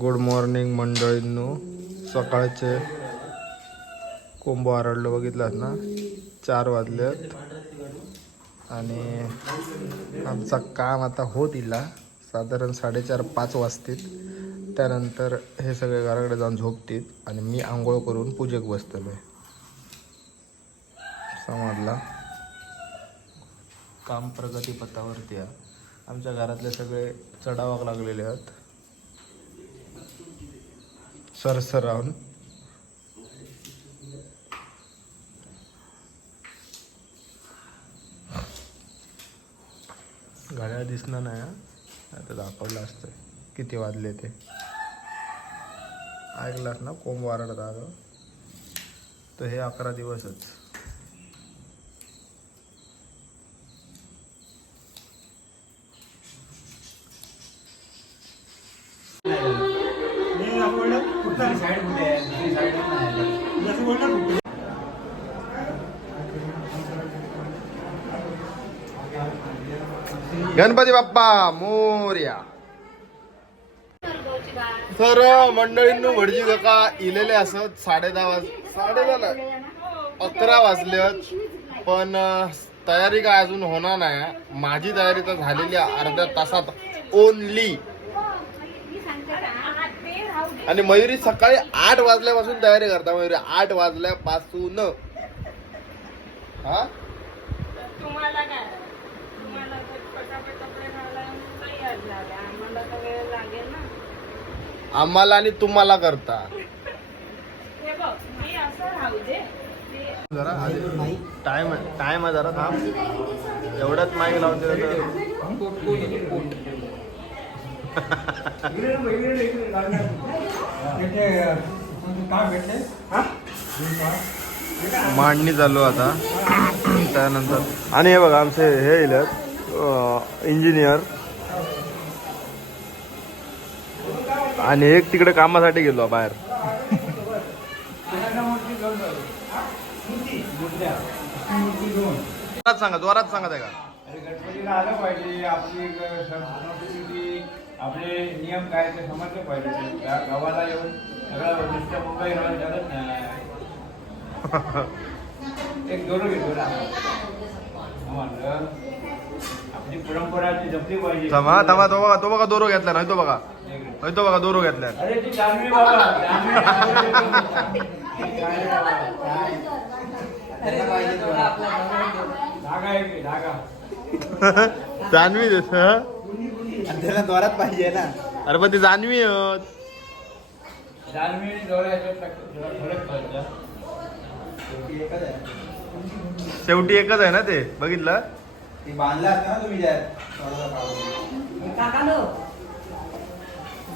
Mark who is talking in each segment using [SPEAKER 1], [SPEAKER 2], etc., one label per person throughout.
[SPEAKER 1] Good morning मंडळींनो. सकाळचे combo आरडलं बघितलात ना? चार वाजलेत. आणि आमचा काम आता होत इला. साधारण साडेचार पाच वाजतील. त्यानंतर हे सगळे घराकडे जाऊन झोपतील आणि मी आंघोळ करून पूजेक बसतलो समजला. काम प्रगतीपथावरती आहे. आमच्या घरातले सगळे चढावाक लागलेले आहेत. सरसरावून घड्याळ दिसणार नाही हा. आता दाखवलं असतं. किती वाजले ते? ऐकलास ना कोंब वारडत आलं तर हे अकरा दिवसच. गणपती बाप्पा मोर्या. तर मंडळींनो भटजी काका इलेले असत साडे दहा वाज साडे दहा अकरा वाजलेत पण तयारी काय अजून होणार नाही. माझी तयारी तर झालेली अर्ध्या तासात. ओनली आणि मयुरी सकाळी आठ वाजल्यापासून तयारी करता मयुरी. आठ वाजल्यापासून. हा?
[SPEAKER 2] तुम्हाला काय तुम्हाला ते पटापट कपडे घालायला तयार झाले आम्हाला
[SPEAKER 1] आणि तुम्हाला करता.
[SPEAKER 2] हे बघ मी असं राहू दे. ते
[SPEAKER 1] जरा टाइम टाइम आहे जरा थांब. एवढ्यात माईक लावून मांडणी चालू आता. त्यानंतर. आणि हे बघा आमचे हे इंजिनियर आणि एक तिकडे कामासाठी गेलो बाहेर. जोरात सांगा जोरात सांगा त्या का
[SPEAKER 3] अरे गणपतीला आलं पाहिजे आपली एक संस्कृती आपले नियम काय ते समजलं पाहिजे. त्या गावाला येऊन सगळं नुसतं मुंबई राहून चालत नाही. एक दोरं घेतो ना. म्हणलं आपली परंपरा ती जपली पाहिजे.
[SPEAKER 1] थांबा थांबा तो बघा तो बघा दोरो घेतला नाही तो बघा. तो बघा दोरो घेतलाय
[SPEAKER 3] अरे ती जान्हवी
[SPEAKER 1] हं?
[SPEAKER 4] त्याला द्वारात पाहिजे ना.
[SPEAKER 1] अरे पण ती जान्हवी
[SPEAKER 3] पडतो
[SPEAKER 4] शेवटी एकच आहे.
[SPEAKER 1] शेवटी एकच आहे ना ते? बघितलं?
[SPEAKER 4] ती बांधला असता ना तुम्ही त्यात थोडासा काढून.
[SPEAKER 3] होय होय यंदाचा पुढे यंदाचा भाऊ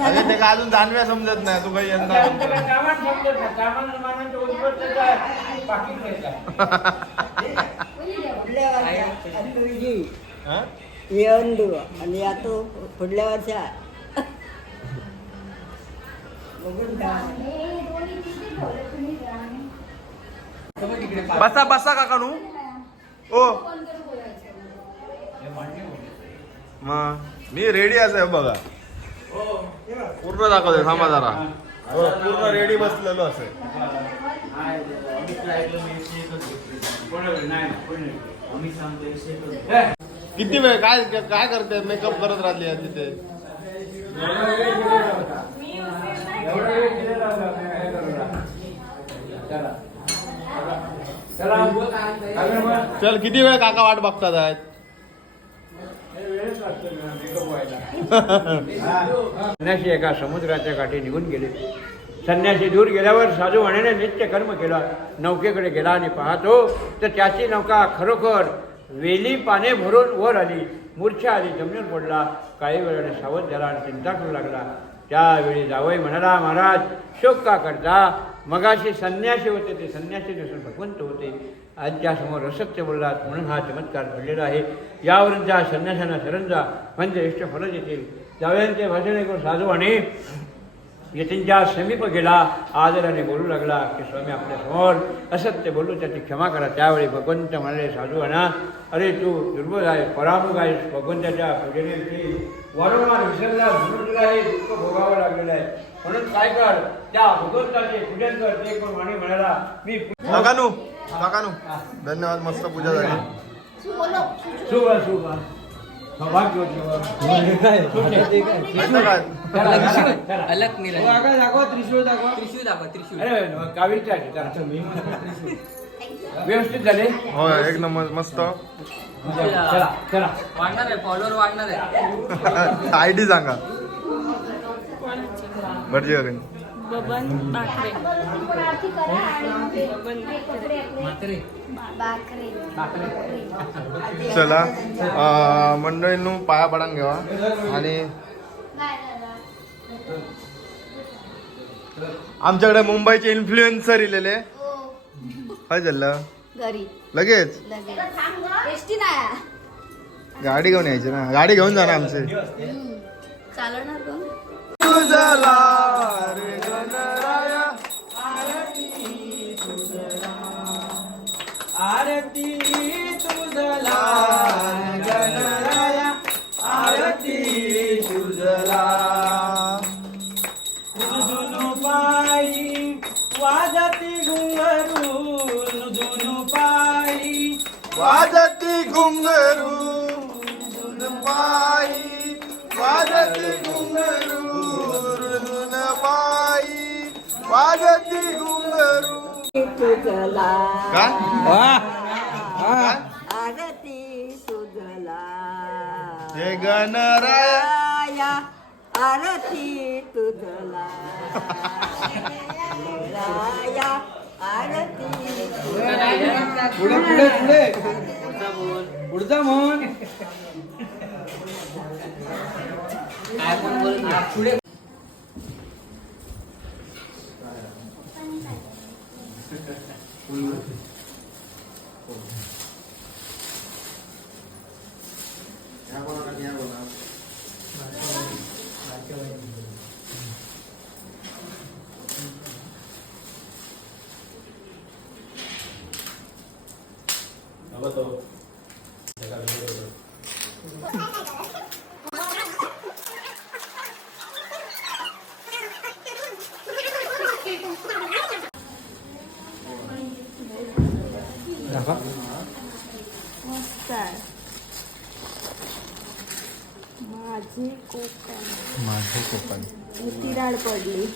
[SPEAKER 1] अरे ते का अजून जान्हव्या समजत नाही तू काही यंदा? हं?
[SPEAKER 5] येऊन देऊ आणि आता पुढल्या वर्षा
[SPEAKER 1] बसा बसा काका नू ओ. मग मी रेडी आहे बघा. पूर्ण दाखवते थांबा जरा. हो, पूर्ण रेडी बसलेलो असेल
[SPEAKER 3] बरोबर, नाही, कोणी नाही.
[SPEAKER 1] किती वेळ काय काय करते? मेकअप करत राहिली आहे तिथे.
[SPEAKER 3] मी? चल
[SPEAKER 1] किती वेळ काका वाट बघतात आहेत?
[SPEAKER 3] संन्यासी एका समुद्राच्या काठी निघून गेले. संन्यासी दूर गेल्यावर साधू म्हणे नित्य कर्म केला. नौकेकडे गेला आणि पाहतो तर त्याची नौका खरोखर वेली पाने भरून वर आली. मूर्छा आली जमिनीवर पडला. काही वेळाने सावध झाला आणि चिंता करू लागला. त्यावेळी जावई म्हणाला महाराज शोक का करता? मगाशी संन्यासी होते ते संन्यासी दिसून भगवंत होते. आज त्यासमोर असत्य बोललात म्हणून हा चमत्कार घडलेला आहे. यावरून त्या संन्याशांना शरण जा. म्हणजे इष्ट फलं देतील जावयांचे भाषण ऐकून साधू आणि यतींच्या समीप गेला आदराने बोलू लागला की स्वामी आपल्यासमोर असत्य बोलू त्याची क्षमा करा. त्यावेळी भगवंत म्हणाले साधू म्हणा अरे तू दुर्बळ आहे परामुख आहेस भगवंताच्या पूजेने वारंवार विसरला म्हणून तुला हे दुःख भोगावं लागलेलं आहे. म्हणून काय कर त्या भगवंताचे पूजन कर. ते पण म्हणे म्हणाला मी
[SPEAKER 1] काकानू धन्यवाद मस्त पूजा झाली.
[SPEAKER 3] शुभ शुभ
[SPEAKER 6] अलग
[SPEAKER 3] अरे. व्यवस्थित झाले?
[SPEAKER 1] हो एक नंबर मस्त.
[SPEAKER 3] चला चला
[SPEAKER 6] वाढणार आहे फॉलोअर वाढणार आहे.
[SPEAKER 1] आय डी सांगा. भटजी
[SPEAKER 2] बबन ठाकरे
[SPEAKER 1] चला मंडळींनो पाया पडान घेवा. आणि आमच्याकडे मुंबईचे इन्फ्लुएन्सर इलेले. काय झालं
[SPEAKER 5] घरी.
[SPEAKER 1] लगेच?
[SPEAKER 5] लगेच. एसटी नाही
[SPEAKER 1] गाडी घेऊन यायची ना. गाडी घेऊन जा ना आमचे
[SPEAKER 5] चालवणार कोण?
[SPEAKER 4] वाजती घुंगरू
[SPEAKER 1] रुण पायी वाजती घुंगरू रुण पायी वाजती घुंगरू
[SPEAKER 5] तुझला आरती तुझला
[SPEAKER 1] हे गणराया.
[SPEAKER 5] राया आरती तुझला. राया आरती तुझला
[SPEAKER 4] पुढे पुढे. पुढे पुढचा म्हण
[SPEAKER 6] काय पण बोल ना. पुढे.
[SPEAKER 2] माझी कोकण.
[SPEAKER 1] माझे कोकण.
[SPEAKER 2] तिराड पडली.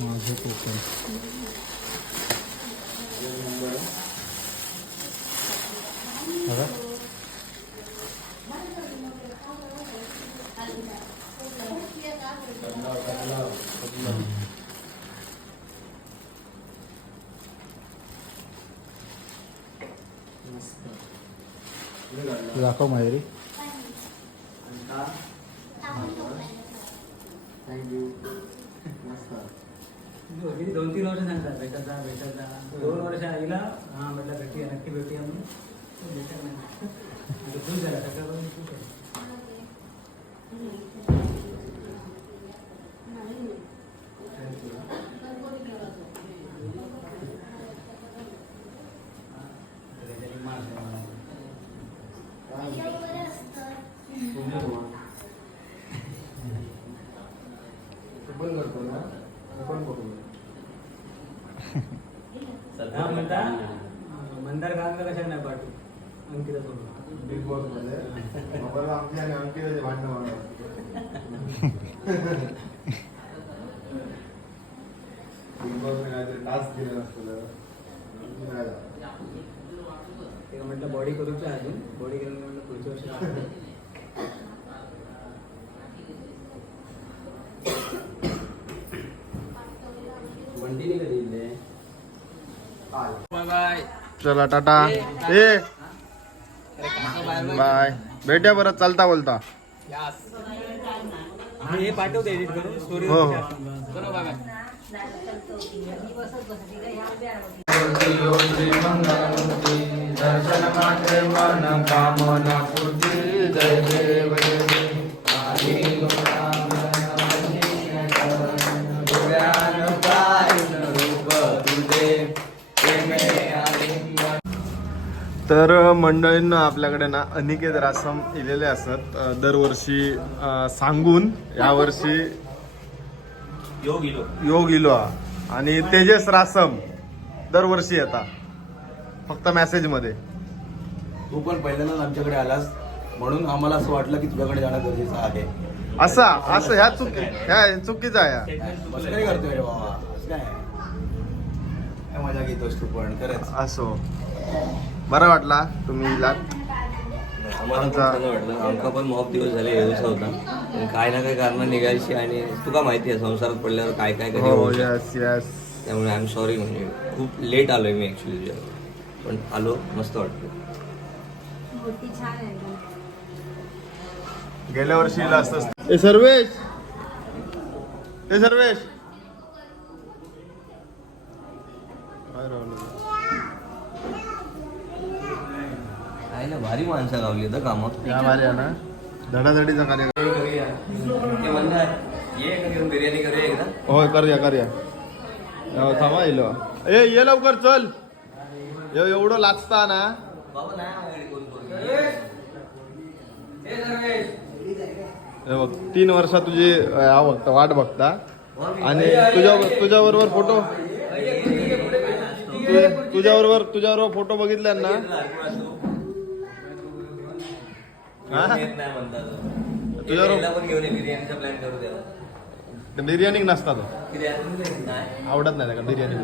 [SPEAKER 1] माझे कोकण. दाखव माहेरी
[SPEAKER 7] किती दोन तीन वर्ष सांगतात भेटत जा भेटत जा दोन वर्ष आईला हा म्हटलं भेटी नक्की भेटूया म्हणून तो भेटत नाही आता खुश झाला सकाळपासून खुश आहे त्याच्यानी मार आहे मला. हा म्हणता? मंदार गावाला कशा नाही पाठवू अंकिता सोडून
[SPEAKER 1] बिग बॉसमध्ये. आमची आणि अंकिताचे भांडण बिग बॉसने काहीतरी टास्क दिलेला असतं
[SPEAKER 7] ते म्हटलं बॉडी करूच अजून. बॉडी केलं म्हटलं पुढच्या वर्षी
[SPEAKER 1] चला टाटा. ए. बाय. भेट्या परत चालता बोलता.
[SPEAKER 7] आणि हे पाठवते एडिट करून स्टोरी
[SPEAKER 1] हो, हो. दर्शन मात्रे मन कामना पूर्ती तर मंडळींना आपल्याकडे ना अनिकेत रासम इलेले असतात. अ, दरवर्षी सांगून यावर्षी
[SPEAKER 4] योग इलो.
[SPEAKER 1] योग इलो. आणि तेजस रासम दरवर्षी येतात फक्त मेसेजमध्ये
[SPEAKER 4] तू पण पहिल्यांदाच आमच्याकडे आलास. म्हणून आम्हाला असं वाटलं की तुझ्याकडे जाणं गरजेचं आहे.
[SPEAKER 1] असा असं ह्या चुकी ह्या चुकीचं आहे.
[SPEAKER 4] असं काय करतोय रे बाबा. असं काय? काय मजा घेतोस तू पण खरंच.
[SPEAKER 1] असो. बरा वाटला तुम्ही इलात
[SPEAKER 8] आम्हाला पण वाटलं. आमका पण मॉक दिवस झाले येऊचा होता. काय ना काय कारण निघायची आणि तुका माहिती आहे संसारात पडल्यावर काय काय कधी
[SPEAKER 1] हो. यस यस
[SPEAKER 8] त्यामुळे आय एम सॉरी म्हणजे खूप लेट आलोय मी ऍक्च्युली तुझ्याकडे पण आलो मस्त वाटलं.
[SPEAKER 9] मूर्ती छान आहे एकदम.
[SPEAKER 1] गेल्या वर्षी असतं ए सर्वेश! ए सर्वेश! काय रावलं?
[SPEAKER 8] ना भारी माणसं गावली होतं कामात
[SPEAKER 1] या भारी ना. धडाधडीचा कार्यक्रम.
[SPEAKER 8] ते ये बिर्याणी करूया एकदा.
[SPEAKER 1] होय करूया करूया. हो, थांबा इलो ए ये लवकर चल. यो एवढं लाचता ना.
[SPEAKER 8] बाबा नाही माझ्याकडे कोण कोण.
[SPEAKER 1] हे बघ तीन वर्षात तुझी अं, हा बघता वाट बघता. आणि तुझ्या तुझ्या बरोबर फोटो तुझ्या बरोबर तुझ्या बरोबर फोटो बघितले ना?
[SPEAKER 8] येत नाही म्हणतात.
[SPEAKER 1] तुझ्यावर-
[SPEAKER 8] याला पण घेऊन ये बिर्याणीचा प्लॅन करू द्या
[SPEAKER 1] ते बिर्याणी नसता तो?
[SPEAKER 8] नाही
[SPEAKER 1] आवडत नाही का बिर्याणी.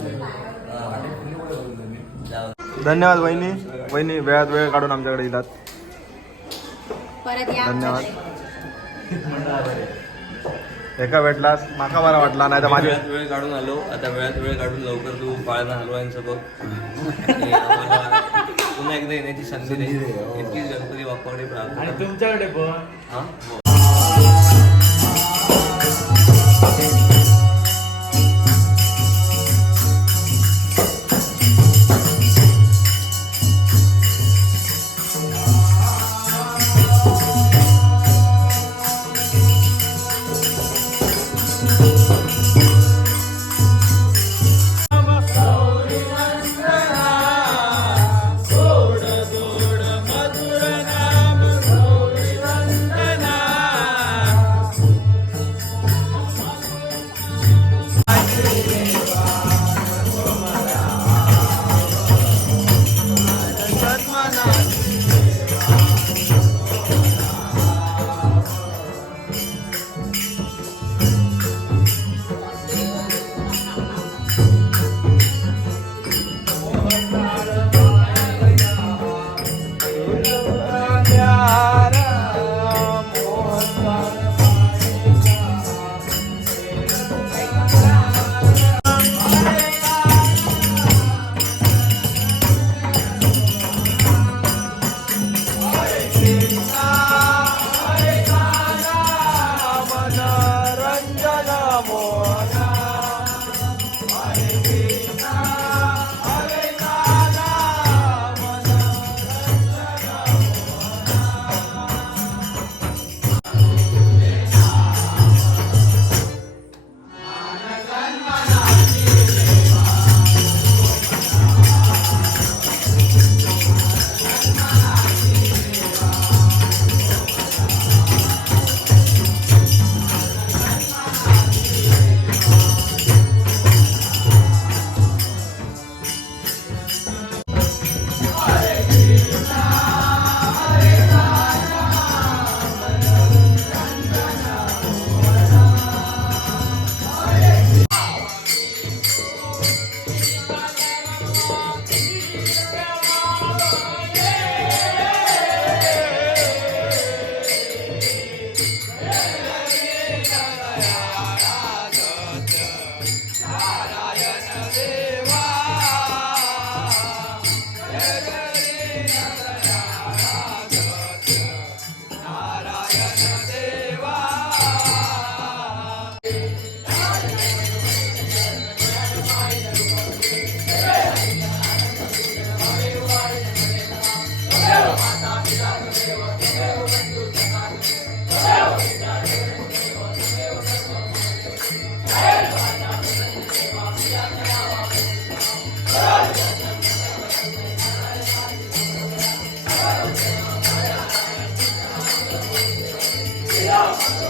[SPEAKER 8] जाऊ
[SPEAKER 1] धन्यवाद वहिनी. वहिनी वेळात वेळ काढून आमच्याकडे येतात.
[SPEAKER 9] परत या
[SPEAKER 1] धन्यवाद.
[SPEAKER 9] आमच्याकडे.
[SPEAKER 1] एका भेटलास माका बरा वाटला नाही तर माझ्या
[SPEAKER 8] वेळात वेळ काढून आलो. आता वेळात वेळ काढून लवकर तू पाळणा हलवायचं बघ आणि आम्हाला पुन्हा एकदा येण्याची संधी दे इतकीच गणपती बाप्पाकडे प्रार्थना.
[SPEAKER 7] आणि तुमच्याकडे पण.
[SPEAKER 8] हा.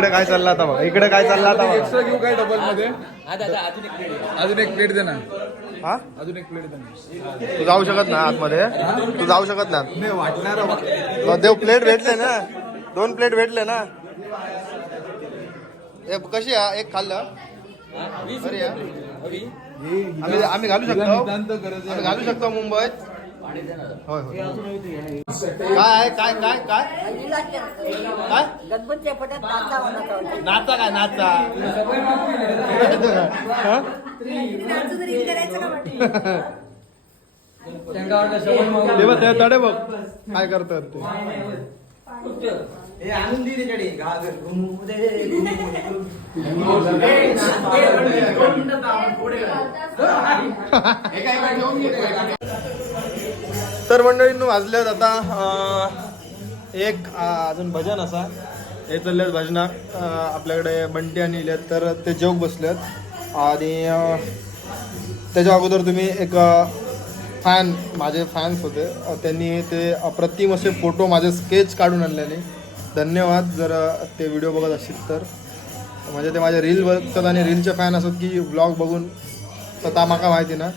[SPEAKER 1] इकडे काय चाललं आता बघा. इकडे काय चाललं आता बघा.
[SPEAKER 4] घेऊ काय
[SPEAKER 6] डबलमध्ये? अजून एक
[SPEAKER 4] प्लेट दे ना.
[SPEAKER 1] हा?
[SPEAKER 4] अजून एक प्लेट दे ना.
[SPEAKER 1] तू जाऊ शकत ना आतमध्ये. तू जाऊ शकत ना
[SPEAKER 4] नाही वाटणार
[SPEAKER 1] देव प्लेट भेटले ना. दोन प्लेट भेटले ना. ए, कशी आहे? एक खाल्लं. बरी आहे. आम्ही आम्ही घालू शकतो. आम्ही घालू शकतो मुंबईत. काय आहे? काय काय काय? काय?
[SPEAKER 5] गणपतीच्या पटात नाचा होणार होता.
[SPEAKER 1] नाचा काय नाचा? हा? ते बघ ते तडे बघ. काय करतात ते? तर मंडळींनो वाजल्यात आता एक अजून भजन असा. हे चालल्यात भजनाक आपल्याकडे बंटी आणि इल्यात तर ते जेवक बसल्यात आणि त्याच्या अगोदर तुम्ही एक फॅन माझे फॅन्स होते. त्यांनी ते अप्रतिम असे फोटो माझे स्केच काढून आणल्याने धन्यवाद जर ते व्हिडिओ बघत असतील तर. म्हणजे ते माझे रील बघतात आणि रीलचे फॅन असत की ब्लॉग बघून. तर ता माका माहिती ना.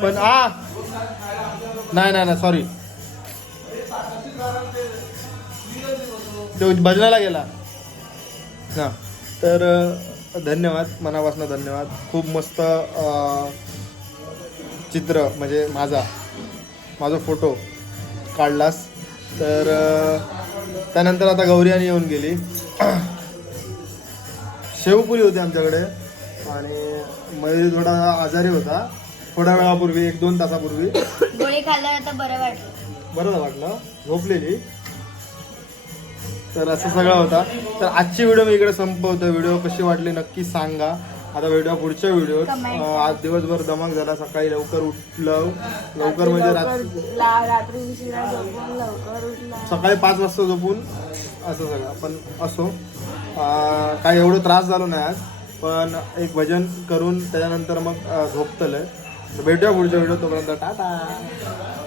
[SPEAKER 1] पण आ. नाही नाही नाही सॉरी तो भजनाला गेला. हां. तर धन्यवाद मनापासून धन्यवाद. खूप मस्त चित्र म्हणजे माझा माझा फोटो काढलास. तर त्यानंतर आता गौरी आणि येऊन गेली. शेवपुरी होती आमच्याकडे. आणि मयुरी थोडा आजारी होता. थोड्या वेळापूर्वी एक दोन तासापूर्वी.
[SPEAKER 9] गोळी खाल्ल्यानंतर बरं वाटलं.
[SPEAKER 1] बरं वाटलं. झोपलेली. तर असं सगळं होता. तर आजची व्हिडिओ मी इकडे संपवतो. व्हिडिओ कशी वाटली नक्की सांगा. आता व्हिडिओ पुढच्या
[SPEAKER 9] Comment.
[SPEAKER 1] आज दिवसभर दमक झाला. सकाळी लवकर उठलं. लवकर म्हणजे रात्री
[SPEAKER 9] ला- रात्री उशिरा झोपून लवकर उठला.
[SPEAKER 1] सकाळी पाच वाजता झोपून असं सगळं. पण असो. अं, काय एवढं त्रास झालो नाही आज. पण एक भजन करून त्याच्यानंतर मग अं, झोपतलं भेटूया पुढच्या व्हिडिओ तोपर्यंत टाटा